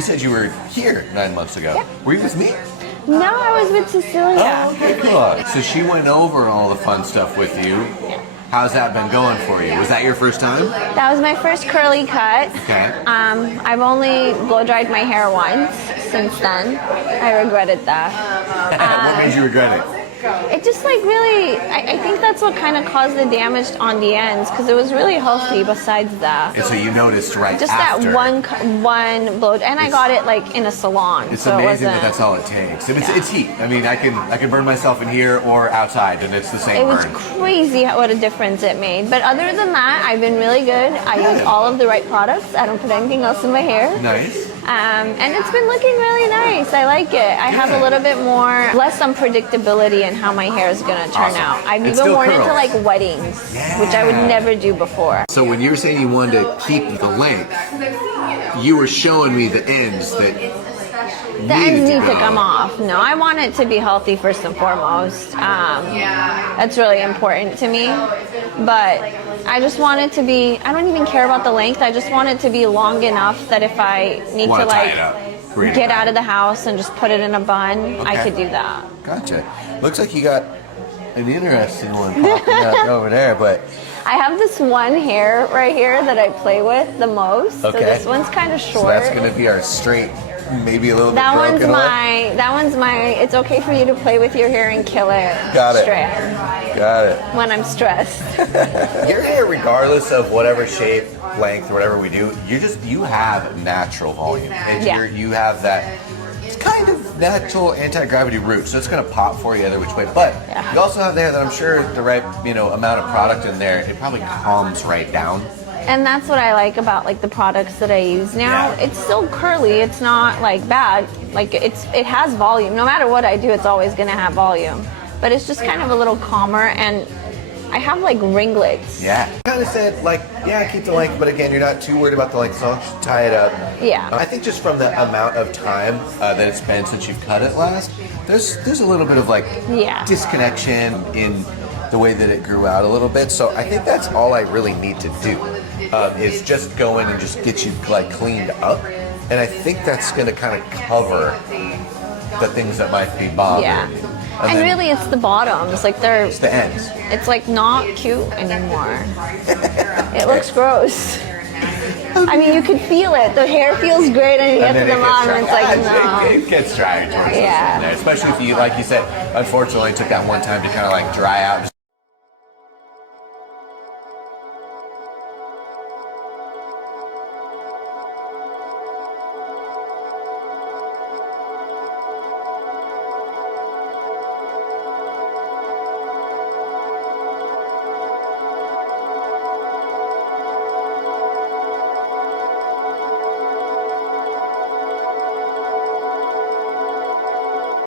you said you were here 9 months ago. Yeah. Were you with me? No, I was with Cecilia. Oh, okay, cool. So she went over all the fun stuff with you. Yeah. How's that been going for you? Was that your first time? That was my first curly cut. Okay. I've only blow dried my hair once since then. I regretted that. What made you regret it? It just like really, I think that's what kind of caused the damage on the ends because it was really healthy besides that. And so you noticed right Just after. that one blow, and I got it like in a salon. It's so amazing it wasn't, that's all it takes. And it's heat. I mean, I can burn myself in here or outside, and it's the same It was burn. crazy what a difference it made. But other than that, I've been really good. I use all of the right products. I don't put anything else in my hair. Nice. And it's been looking really nice. I like it. I have a little bit more, less unpredictability in how my hair is going to turn Awesome. out. I've It's even still worn into curls. like weddings, which I would never do before. So when you were saying you wanted to keep the length, you were showing me the ends that The ends need to come off. No, I want it to be healthy first and foremost. That's really important to me. But I just want it to be, I don't even care about the length. I just want it to be long enough that if I need to like get out of the house and just put it in a bun, I could do that. Gotcha. Looks like you got an interesting one popping out over there, but I have this one hair right here that I play with the most. Okay. So this one's kind of short. so that's gonna be our straight, maybe a little That bit one's broken one. that one's my, it's okay for you to play with your hair and kill it. Got it. Strand Got it. when I'm stressed. Your hair, regardless of whatever shape, length, or whatever we do, you have natural volume. And Yeah. you have that, it's kind of natural anti-gravity root, so it's going to pop for you either which way. But Yeah. you also have there that I'm sure the right amount of product in there, it probably calms right down. And that's what I like about like the products that I use now. Yeah. It's still curly. It's not like bad. Like it has volume. No matter what I do, it's always going to have volume. But it's just kind of a little calmer, and I have like ringlets. Yeah. Kind of said, like, yeah, keep the length, but again, you're not too worried about the length, so you should tie it up. Yeah. I think just from the amount of time that it's been since you've cut it last, there's a little bit of like Yeah. disconnection in the way that it grew out a little bit. So I think that's all I really need to do is just go in and just get you like cleaned up. And I think that's going to kind of cover the things that might be bothering Yeah. you. And then really, it's the bottoms. Like it's the ends. it's like not cute anymore. It looks gross. I mean, you can feel it. The hair feels great, and you get to the bottom, and it's like, no. It gets dry towards Yeah. there, especially if you, like you said, unfortunately took that one time to kind of like dry out and